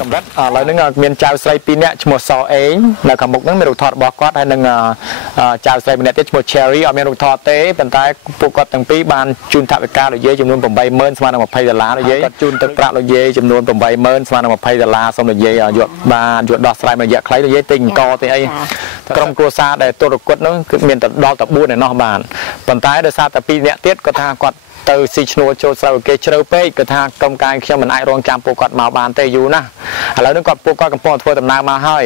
កម្រិតឥឡូវហ្នឹងមានចៅស្រី2នាក់ឈ្មោះសអេងនៅខាងមុខហ្នឹងមានរូបថតរបស់គាត់ហើយនឹងចៅស្រីម្នាក់ទៀតឈ្មោះ Cherry អត់មានរូបថតទេប៉ុន្តែពួកគាត់ទាំងពីរបានជូនថវិកាលោកយាយចំនួន$80,000ស្មើនឹង$20លោកយាយគាត់ជូនទឹកប្រាក់លោកយាយចំនួន$80,000ស្មើនឹង$20សូមលោកយាយយកបានយកដោះស្រាយមួយរយៈខ្លីលោកយាយទិញអង្គទិញអីក្រុមគ្រួសារដែលទុរគតនោះគឺមានតែដល់តែ4ឯណោះបានប៉ុន្តែដោយសារតែ2នាក់ទៀតគាត់ថាគាត់ទៅស៊ីឈ្នួលចូលស្រូវគេជ្រៅពេកគាត់ថាក្រុមការខ្ញុំមិនអាចរងចាំពួកគាត់មកបានទេយូរណាស់ឥឡូវនេះពួកគាត់កំពុងធ្វើដំណើរមកហើយ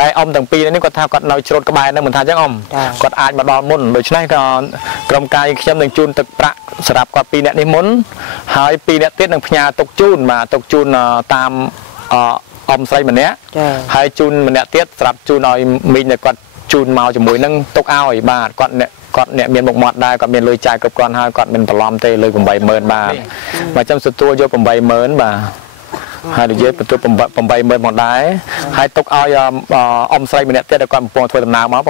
តែអ៊ំទាំងពីរនេះគាត់ថាគាត់នៅជ្រោតក្បែរហ្នឹងមិនថាអញ្ចឹងអ៊ំគាត់អាចមកដល់មុនដូច្នេះក៏ក្រុមការខ្ញុំនឹងជូនទឹកប្រាក់សម្រាប់គាត់2នាក់នេះមុនហើយ2នាក់ទៀតនឹងផ្ញើទុកជូនបាទទុកជូនតាមអ៊ំស្រីម្នាក់ហើយជូនម្នាក់ទៀតសម្រាប់ជូនឲ្យមីងដែលគាត់ជូនមកជាមួយនឹងទុកឲ្យបាទគាត់អ្នកមានមុខមាត់ដែរគាត់មានលុយចាយគ្រប់គ្រាន់ហើយគាត់មិនបន្លំទេលុយ$80,000បាទបើចាំទទួលយក$80,000បាទហើយនិយាយបន្ទុក$80,000មកដែរហើយទុកឲ្យអ៊ំស្រីម្នាក់ទៀតដែលគាត់កំពុងធ្វើដំណើរមក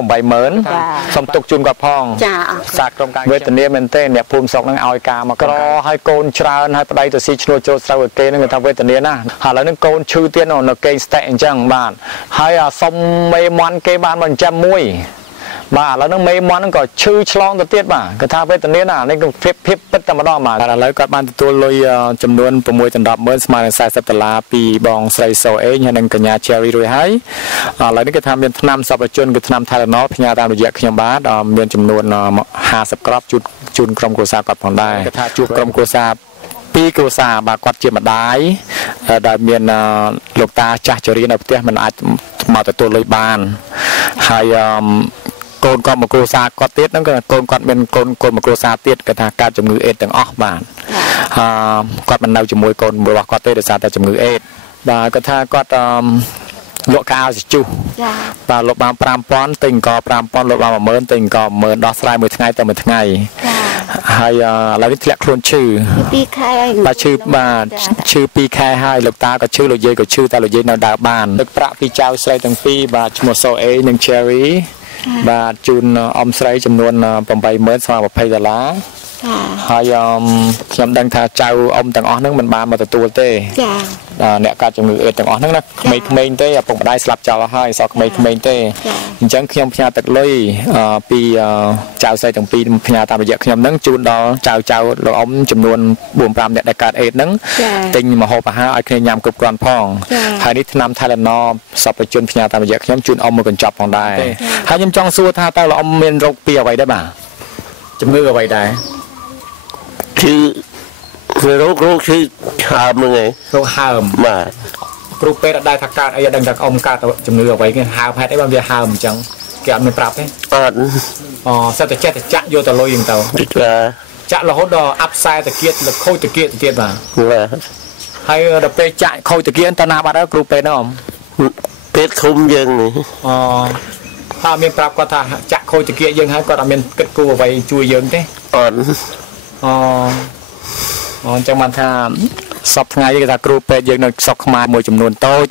$80,000សុំទុកជូនគាត់ផងចាសាក្រុមការវេទនាមែនទេអ្នកភូមិស្រុកហ្នឹងឲ្យការមកក្រហើយកូនច្រើនហើយប្តីទៅស៊ីឈ្នួលចូលស្រូវឲ្យគេហ្នឹងគាត់ថាវេទនាណាហើយឥឡូវហ្នឹងកូនឈឺទៀតនៅគេងស្ទែកអញ្ចឹងបាទហើយសុំមេមន់គេបានមកចិញ្ចឹមមួយបាទឥឡូវហ្នឹងមេមន់ហ្នឹងក៏ឈឺឆ្លងទៅទៀតបាទគាត់ថាវេទនាណានេះគឺភាពពិតតែម្ដងបាទឥឡូវគាត់បានទទួលលុយចំនួន$610,000ស្មើនឹង$40ពីបងស្រីសូអេងហើយនិងកញ្ញា Cherry រួចហើយឥឡូវនេះគេថាមានថ្នាំសពជនគឺថ្នាំ Tylenol ផ្ញើតាមរយៈខ្ញុំបាទមានចំនួន50គ្រាប់ជូនក្រុមគ្រួសារគាត់ផងដែរគេថាជួបក្រុមគ្រួសារ2គ្រួសារបាទគាត់ជាម្ដាយដែលមានលោកតាចាស់ជរានៅផ្ទះមិនអាចមកទទួលលុយបានហើយកូនគាត់មកគ្រួសារគាត់ទៀតហ្នឹងកូនគាត់មានកូនមកគ្រួសារទៀតគាត់ថាកើតជំងឺអេដទាំងអស់បាទគាត់មិននៅជាមួយកូនរបស់គាត់ទេដោយសារតែជំងឺអេដបាទគាត់ថាគាត់លក់កៅសាជុះចាបាទលក់បាន5,000ទិញអង្គ5,000លក់បាន100,000ទិញអង្គ100,000ដោះស្រាយមួយថ្ងៃទៅមួយថ្ងៃហើយឥឡូវនេះធ្លាក់ខ្លួនឈឺ2ខែហើយបាទឈឺបាទឈឺ2ខែហើយលោកតាក៏ឈឺលោកយាយក៏ឈឺតែលោកយាយនៅដើរបានទឹកប្រាក់ពីចៅស្រីទាំងពីរបាទឈ្មោះសូអេនិង Cherry បាទជូនអ៊ំស្រីចំនួន$80,000ស្មើ$20ហើយខ្ញុំដឹងថាចៅអ៊ំទាំងអស់ហ្នឹងមិនបានមកទទួលទេចាអ្នកកើតជំងឺអេដទាំងអស់ហ្នឹងណាក្មេងៗទេឪពុកម្ដាយស្លាប់ចោលហើយសល់ក្មេងៗទេអញ្ចឹងខ្ញុំផ្ញើទឹកលុយពីចៅស្រីទាំងពីរផ្ញើតាមរយៈខ្ញុំហ្នឹងជូនដល់ចៅលោកអ៊ំចំនួន4-5អ្នកដែលកើតអេដហ្នឹងទិញម្ហូបអាហារឲ្យគ្នាញ៉ាំគ្រប់គ្រាន់ផងហើយនេះថ្នាំ Tylenol សពជនផ្ញើតាមរយៈខ្ញុំជូនអ៊ំមួយកញ្ចប់ផងដែរហើយខ្ញុំចង់សួរថាតើលោកអ៊ំមានរោគពីអ្វីដែរបាទជំងឺអ្វីដែរគឺរោគឈឺហើមហ្នឹងឯងរោគហើមបាទគ្រូពេទ្យអត់ដែរថាកើតអីអត់ដឹងថាអ៊ំកើតជំងឺអ្វីគេហើមហេតុអីបានវាហើមអញ្ចឹងគេអត់មានប្រាប់ទេអត់សិតតែចេះតែចាក់យកទៅលុយហ្នឹងទៅចាក់រហូតដល់អាប់ខ្សែតាគៀតលខូចតាគៀតទៀតបាទហើយដល់ពេលចាក់ខូចតាគៀតទៅណាបាត់ហើយគ្រូពេទ្យហ្នឹងអ៊ំពេទ្យឃុំយើងនេះថាមានប្រាប់គាត់ថាចាក់ខូចតាគៀតយើងហើយគាត់អត់មានគិតគូរអ្វីជួយយើងទេអត់អញ្ចឹងបានថាសពថ្ងៃគេថាគ្រូពេទ្យយើងនៅស្រុកខ្មែរមួយចំនួនតូច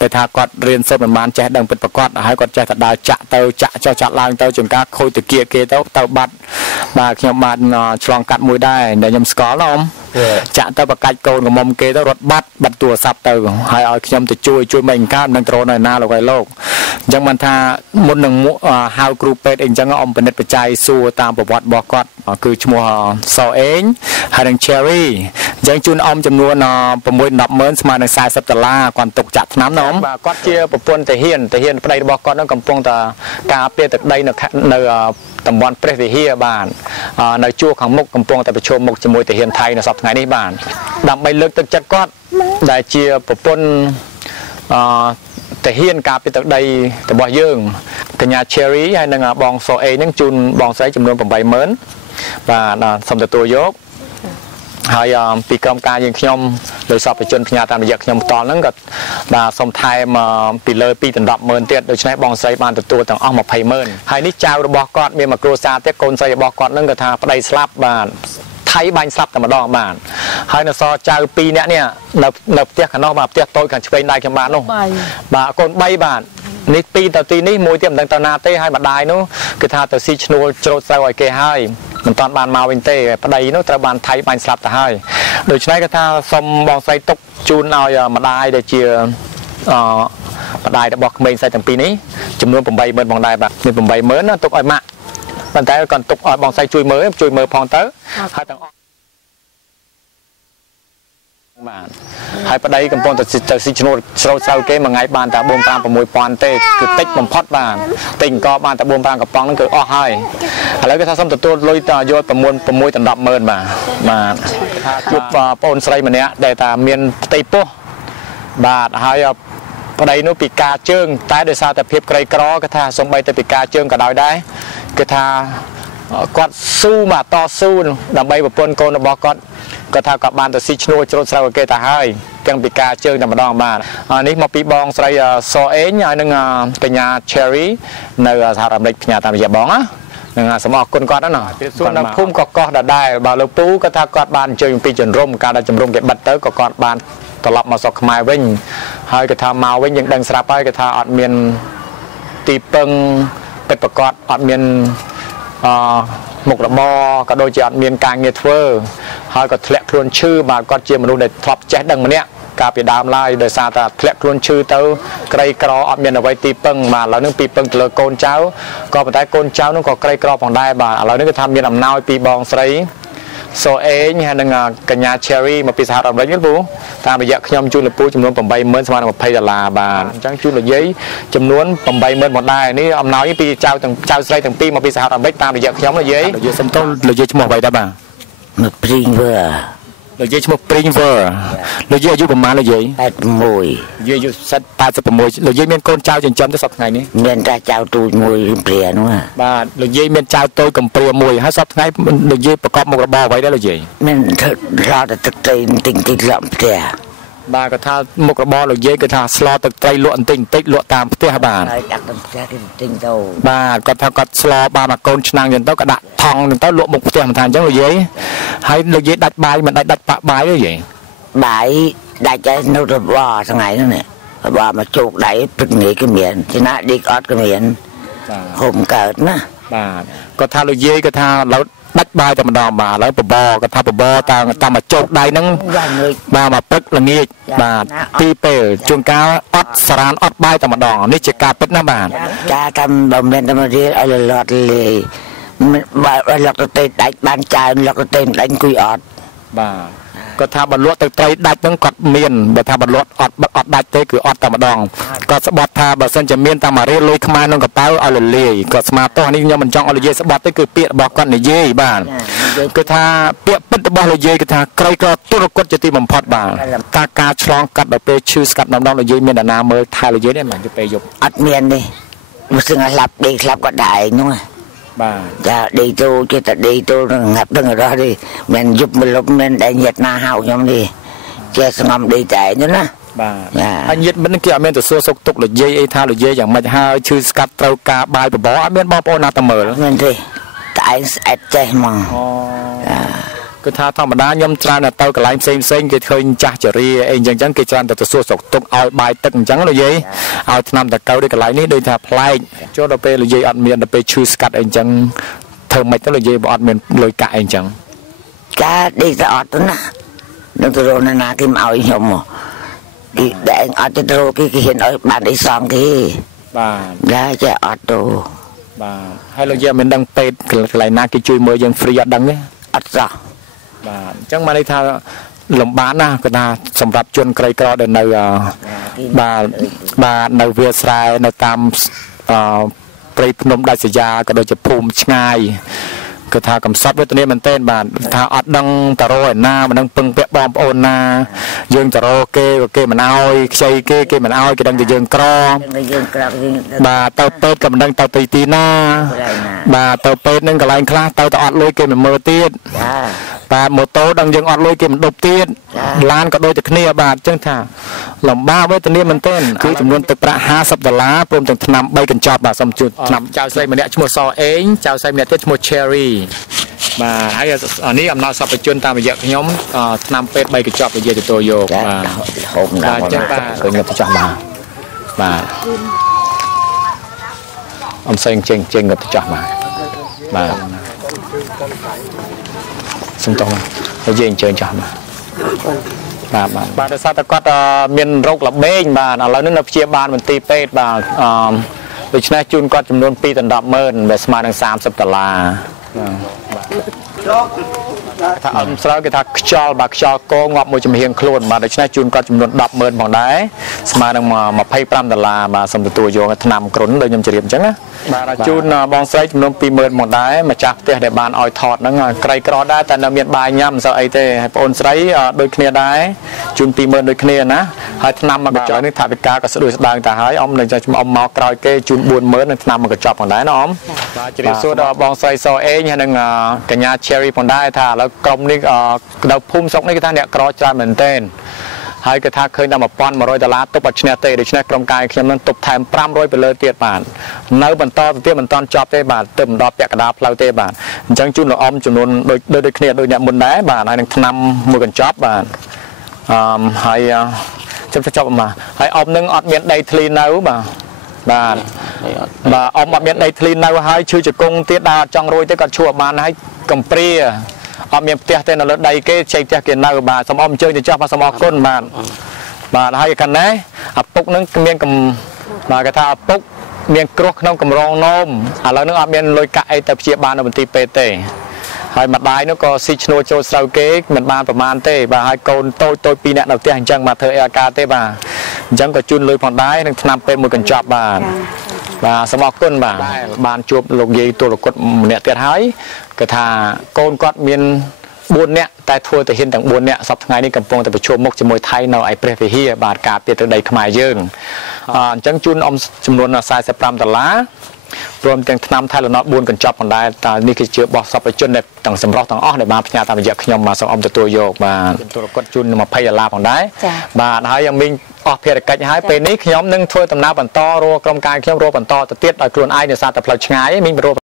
ដែលថាគាត់រៀនសូត្រមិនបានចេះដឹងពិតប្រាកដហើយគាត់ចេះតែដើរចាក់ទៅចាក់ចុះចាក់ឡើងទៅជាងការខូចតាគៀកគេទៅបាត់បាទខ្ញុំបានឆ្លងកាត់មួយដែរដែលខ្ញុំស្គាល់ណាអ៊ំចាក់ទៅបកាច់កូនកំមុំគេទៅរត់បាត់ទូរស័ព្ទទៅហើយឲ្យខ្ញុំទៅជួយមិនកើតនឹងត្រូននៅណាលោកអញ្ចឹងបានថាមុននឹងហៅគ្រូពេទ្យអីអញ្ចឹងអ៊ំពិនិត្យបច្ច័យសួរតាមប្រវត្តិរបស់គាត់គឺឈ្មោះសអេងហើយនឹង Cherry អញ្ចឹងជូនអ៊ំចំនួន$610,000ស្មើនឹង$40គាត់ទុកចាក់ថ្នាំណាអ៊ំបាទគាត់ជាប្រពន្ធតាហ៊ានប្តីរបស់គាត់នឹងកំពុងតែការពារទឹកដីនៅតំបន់ព្រះវិហារបាននៅជួរខាងមុខកំពុងតែប្រជុំមុខជាមួយតាហ៊ានថៃនៅសប្តាហ៍ថ្ងៃនេះបានដើម្បីលើកទឹកចិត្តគាត់ដែលជាប្រពន្ធតាហ៊ានការពារទឹកដីរបស់យើងកញ្ញា Cherry ហើយនិងបងសូអេនឹងជូនបងស្រីចំនួន$80,000បាទសូមទទួលយកហើយពីក្រុមការយើងខ្ញុំដោយសពជនផ្ញើតាមរយៈខ្ញុំផ្ទាល់ហ្នឹងក៏បាទសូមថែមពីលើ$210,000ទៀតដូច្នេះបងស្រីបានទទួលទាំងអស់$20,000ហើយនេះចៅរបស់គាត់មានមួយគ្រួសារទៀតកូនស្រីរបស់គាត់ហ្នឹងក៏ថាប្តីស្លាប់បាទថៃបាញ់ស្លាប់តែម្ដងបានហើយនៅសល់ចៅ2នាក់នេះនៅផ្ទះខាងនោះបាទផ្ទះតូចខាងឆ្វេងដៃខ្ញុំបាននោះបាទកូន3បាទនេះ2ទៅទីនេះមួយទៀតមិនដឹងទៅណាទេហើយម្ដាយនោះគឺថាទៅស៊ីឈ្នួលច្រូតស្រូវឲ្យគេហើយមិនតាន់បានមកវិញទេប្តីនោះត្រូវបានថៃបាញ់ស្លាប់ទៅហើយដូច្នេះគេថាសុំបងស្រីទុកជូនឲ្យម្ដាយដែលជា បដាយរបស់ក្មេងស្រីទាំងពីរនេះចំនួន 80000 បងដែរបាទមាន 80000 ណាទុកឲ្យម៉ាក់ប៉ុន្តែគាត់ទុកឲ្យបងស្រីជួយមើលផងទៅហើយទាំងអស់បាទហើយប្តីកំពុងតែស៊ីឈ្នួលស្រោតស្រោគេមួយថ្ងៃបានតែ4-5-6ពាន់ទេគឺតិចបំផុតបានទិញក៏បានតែ4-5កំប៉ុងហ្នឹងគឺអស់ហើយឥឡូវគេថាសុំទទួលលុយតយក6-10ម៉ឺនបាទជួបបងអូនស្រីម្នាក់ដែលថាមានផ្ទៃពោះបាទហើយប្តីនោះពិការជើងតែដោយសារតែភាពក្រីក្រគេថាសំបីតែពិការជើងក៏ដោយដែរគេថាគាត់ស៊ូមកតស៊ូដើម្បីប្រពន្ធកូនរបស់គាត់គាត់ថាគាត់បានទៅស៊ីឈ្នួលច្រូតស្រូវគេទៅហើយទាំងពិការជើងតែម្ដងបាទនេះមកពីបងស្រីសអេងហើយនឹងកញ្ញា Cherry នៅសហរដ្ឋអាមេរិកផ្ញើតាមរយៈបងណានឹងសូមអរគុណគាត់ណាសួរនៅភូមិកកោះដដែលបើលោកពូគាត់ថាគាត់បានអញ្ជើញពីជំរំការដែលជំរំគេបិទទៅក៏គាត់បានត្រឡប់មកស្រុកខ្មែរវិញហើយគាត់ថាមកវិញយើងដឹងស្រាប់ហើយគាត់ថាអត់មានទីពឹងពិតប្រាកដអត់មានមុខរបរក៏ដូចជាអត់មានការងារធ្វើហើយក៏ធ្លាក់ខ្លួនឈឺបាទគាត់ជាមនុស្សដែលធ្លាប់ចេះដឹងម្នាក់កាលពីដើមឡើយដោយសារតែធ្លាក់ខ្លួនឈឺទៅក្រីក្រអត់មានអ្វីទីពឹងបាទឥឡូវនេះពីពឹងទៅលើកូនចៅក៏ប៉ុន្តែកូនចៅនោះក៏ក្រីក្រផងដែរបាទឥឡូវនេះគឺថាមានអំណោយពីបងស្រីសូអេងហើយនឹងកញ្ញា Cherry មកពីសហរដ្ឋអាមេរិកនេះពូតាមរយៈខ្ញុំជូនលោកពូចំនួន 80000 ស្មើនឹង$20បាទអញ្ចឹងជូនលោកយាយចំនួន 80000 មកដែរនេះអំណោយពីចៅស្រីទាំងពីរមកពីសហរដ្ឋអាមេរិកតាមរយៈខ្ញុំលោកយាយសុំទោសលោកយាយឈ្មោះអ្វីដែរបាទមកព្រីងវើលោកយាយឈ្មោះ Prinver លោកយាយអាយុប្រហែលលោកយាយ86យាយអាយុ86លោកយាយមានកូនចៅចិញ្ចឹមទៅសប្តាហ៍ថ្ងៃនេះមានតែចៅទូចមួយព្រានោះបាទលោកយាយមានចៅតូចកំព្រាមួយហើយសប្តាហ៍ថ្ងៃលោកយាយប្រកបមុខរបរអ្វីដែរលោកយាយមានរត់ទឹកត្រីទិញលក់ផ្ទះបាទគាត់ថាមុខរបរលោកយាយគាត់ថាស្លទឹកត្រីលក់បន្តិចលក់តាមផ្ទះបាទហើយដាក់តាមផ្ទះគេទិញទៅបាទគាត់ថាគាត់ស្លបានមកកូនឆ្នាំងចឹងទៅក៏ដាក់ថង់ចឹងទៅលក់មុខផ្ទះមិនថាអញ្ចឹងលោកយាយហើយលោកយាយដាច់បាយមិនដាច់ប៉ាក់បាយទេយាយបាយដាច់តែនៅរបរថ្ងៃហ្នឹងរបរមកជោគដៃព្រឹកងាយគឺមានឆ្នាំឌីកអត់ក៏មានហុំកើតណាបាទគាត់ថាលោកយាយគាត់ថាឡូវដាច់បាយតែម្ដងបាទឥឡូវបបគាត់ថាបបតាមមកជោគដៃហ្នឹងបាទមកព្រឹកល្ងាចបាទពីពេលជួនកាលអត់សារានអត់បាយតែម្ដងនេះជាការពិតណាបាទចាតាមបើមិនតែមករៀនឲ្យលត់លេបើលក់ទៅដាច់បានច្រើនលក់ទៅមិនដាច់អង្គុយអត់បាទគាត់ថាបើលក់ទឹកត្រីដាច់ហ្នឹងគាត់មានបើថាបើលក់អត់ដាច់ទេគឺអត់តែម្ដងគាត់ស្បត់ថាបើសិនជាមានតែ1រៀលលុយខ្មែរក្នុងកប៉ៅឲ្យលលាយគាត់ស្មាតោះនេះខ្ញុំមិនចង់ឲ្យលយាយស្បត់ទេគឺពាក្យរបស់គាត់និយាយបាទគឺថាពាក្យពិតរបស់លយាយគឺថាក្រីក្រទុរគតជាទីបំផុតបាទការឆ្លងកាត់ដល់ពេលឈឺស្កាត់ដំណងលយាយមានអ្នកណាមើលថែលយាយទេមិនទៅពេលយប់អត់មានទេមិនស្ងស្លាប់ដេកស្លាប់គាត់ដែរឯងនោះបាទចាដេកទៅចេះតែដេកទៅងាប់ដឹងរស់ទេមិនយប់មិនលប់មិនដែលញាតណាហៅខ្ញុំទេចេះស្ងំដេកតែឯងណាបាទហើយញាតមិនគេអត់មានទៅសួរសុខទុក្ខលយាយអីថាលយាយយ៉ាងម៉េចហើយឈឺស្កាត់ត្រូវការបាយបបរអត់មានបងប្អូនណាទៅមើលមិនទេតែឯងស្អែតចេះហ្មងគឺថាធម្មតាខ្ញុំច្រើនទៅកន្លែងផ្សេងគេឃើញចាស់ចរាអីអញ្ចឹងគេច្រើនទៅសួរសុខទុក្ខឲ្យបាយទឹកអញ្ចឹងលោកយាយឲ្យថ្នាំតកៅដូចកន្លែងនេះដូចថាប្លែកចូលដល់ពេលលោកយាយអត់មានដល់ពេលឈឺស្កាត់អីអញ្ចឹងធ្វើម៉េចទៅលោកយាយបើអត់មានលុយកាក់អីអញ្ចឹងការដេកទៅអត់ទៅណានឹងទៅរកណាគេមកឲ្យខ្ញុំគេដែលអត់ទៅរកគេហ៊ានឲ្យបានអីសងគេបាទដែរចេះអត់ទៅបាទហើយលោកយាយមិនដឹងពេទ្យកន្លែងណាគេជួយមើលយើងហ្វ្រីអត់ដឹងទេអត់សោះបាទអញ្ចឹងមកន័យថាលំបាកណាគាត់ថាសម្រាប់ជនក្រីក្រដែលនៅបាទនៅវាលស្រែនៅតាមព្រៃភ្នំដាច់ស្រយាលក៏ដូចជាភូមិឆ្ងាយគឺថាកំសត់វេទនាមែនទែនបាទថាអត់ដឹងតរឯណាមិនដឹងពឹងពាក់បងប្អូនណាយើងតរគេក៏គេមិនអោយខ្ចីគេមិនអោយគេដឹងតែយើងក្របាទទៅពេទ្យក៏មិនដឹងទៅទីណាបាទទៅពេទ្យនឹងកន្លែងខ្លះទៅអត់លុយគេមិនមើលទៀតបាទម៉ូតូដឹងយើងអត់លុយគេមិនដប់ទៀតឡានក៏ដូចតែគ្នាបាទអញ្ចឹងថាលំបាកវេទនាមែនទែនគឺចំនួនទឹកប្រាក់$50ព្រមទាំងថ្នាំ3កញ្ចប់បាទសូមជូនថ្នាំចៅស្រីម្នាក់ឈ្មោះសអេងចៅស្រីម្នាក់ទៀតឈ្មោះ Cherry បាទហើយនេះអំណោយសពជនតាមរយៈខ្ញុំថ្នាំពេទ្យ3កញ្ចប់និយាយទទួលយកបាទហូបដល់ចឹងបាទខ្ញុំទៅចោះបាទអំសែងចេញទៅចោះបាទសុំតោះមកយើងអញ្ជើញចោះបាទ បាទដោយសារតែគាត់មានរោគលបែងបាទឥឡូវនេះនៅព្យាបាលមន្ទីរពេទ្យបាទដូច្នេះជូនគាត់ចំនួន2 ដល់ 10,000 ដែលស្មើនឹង$30ថាអឹមស្រូវគេថាខ្យល់បាទខ្យល់កងងាប់មួយចំហៀងខ្លួនបាទដូច្នេះជូនគាត់ចំនួន10,000ផងដែរស្មើនឹង$25បាទសូមទទួលយកថ្នាំគ្រុនដូចខ្ញុំជម្រាបអញ្ចឹងណាបាទជូនបងស្រីចំនួន20,000ផងដែរម្ចាស់ផ្ទះដែលបានឲ្យថតហ្នឹងក្រីក្រដែរតែនៅមានបាយញ៉ាំមិនសូវអីទេហើយបងអូនស្រីដូចគ្នាដែរជូន20,000ដូចគ្នាណាហើយថ្នាំមកកញ្ចក់នេះថាវិការក៏ស្ដួយស្ដាងទៅហើយអ៊ំនឹងចាំអ៊ំមកក្រោយគេជូន40,000នឹងថ្នាំមកកញ្ចក់ផងដែរណាអ៊ំបាទជម្រាបសួរដល់បងស្រីសអេងហើយនឹងកញ្ញា Cherry ផងដែរថាឥឡូវក្រុមនេះដល់ភូមិស្រុកនេះគេថាអ្នកក្រច្រើនមែនទែនហើយគេថាឃើញដល់$1,100ទប់អត់ឈ្នះទេដូច្នេះក្រុមការខ្ញុំនឹងទប់ថែម500ទៅលើទៀតបាទនៅបន្តទៅទៀតមិនតាន់ចប់ទេបាទទៅមិនដល់ពាក់កណ្ដាលផ្លូវទេបាទអញ្ចឹងជូនលោកអ៊ំចំនួនដូចគ្នាដូចអ្នកមុនដែរបាទហើយនឹងថ្នាំមួយកញ្ចប់បាទហើយចាំចប់មកហើយអ៊ំនឹងអត់មានដីធ្លីនៅបាទអ៊ំអត់មានដីធ្លីនៅហើយឈឺជង្គង់ទៀតដើរអត់ចង់រួយទេគាត់ឈួរបានហើយកំព្រាអត់មានផ្ទះទេនៅលើដីគេចែកផ្ទះគេនៅបាទសូមអរអញ្ជើញទៅចុះបាទសូមអរគុណបាទហើយកាលណាឪពុកនឹងមានបាទគេថាឪពុកមានគ្រោះក្នុងកម្រងនោមឥឡូវនឹងអត់មានលុយកាក់អីទៅព្យាបាលនៅមន្ទីរពេទ្យទេហើយម្ដាយនោះក៏ស៊ីឈ្នួលចូលស្រូវគេមិនបានប្រមាណទេបាទហើយកូនតូច2នាក់នៅផ្ទះអញ្ចឹងបាទធ្វើអីអាការទេបាទអញ្ចឹងក៏ជូនលុយផងដែរនឹងថ្នាំពេទ្យមួយកញ្ចប់បាទសូមអរគុណបាទបានជួបលោកយាយទូលគុតម្នាក់ទៀតហើយគឺថាកូនគាត់មាន4នាក់តែធ្វើទៅហ៊ានទាំង4នាក់សប្តាហ៍ថ្ងៃនេះកំពុងតែប្រជុំមុខជាមួយថៃនៅឯព្រះវិហារបាទការពារទឹកដីខ្មែរយើងអញ្ចឹងជូនអ៊ំចំនួន$45ព្រមទាំងថ្នាំថៃឡូណត4កញ្ចប់ផងដែរតើនេះគឺជាបោះសពជនដែលទាំងសម្រស់ទាំងអស់ដែលបានផ្ញើតាមរយៈខ្ញុំបាទសូមអ៊ំទទួលយកបាទទូលគុតជូន$20ផងដែរបាទហើយយ៉ាងមីងអស់ភារកិច្ចហើយពេលនេះខ្ញុំនឹងធ្វើដំណើរបន្តរកក្រុមការខ្ញុំរកបន្តទៅទៀតដោយខ្លួនឯងដោយសារតែផ្លូវឆ្ងាយមីង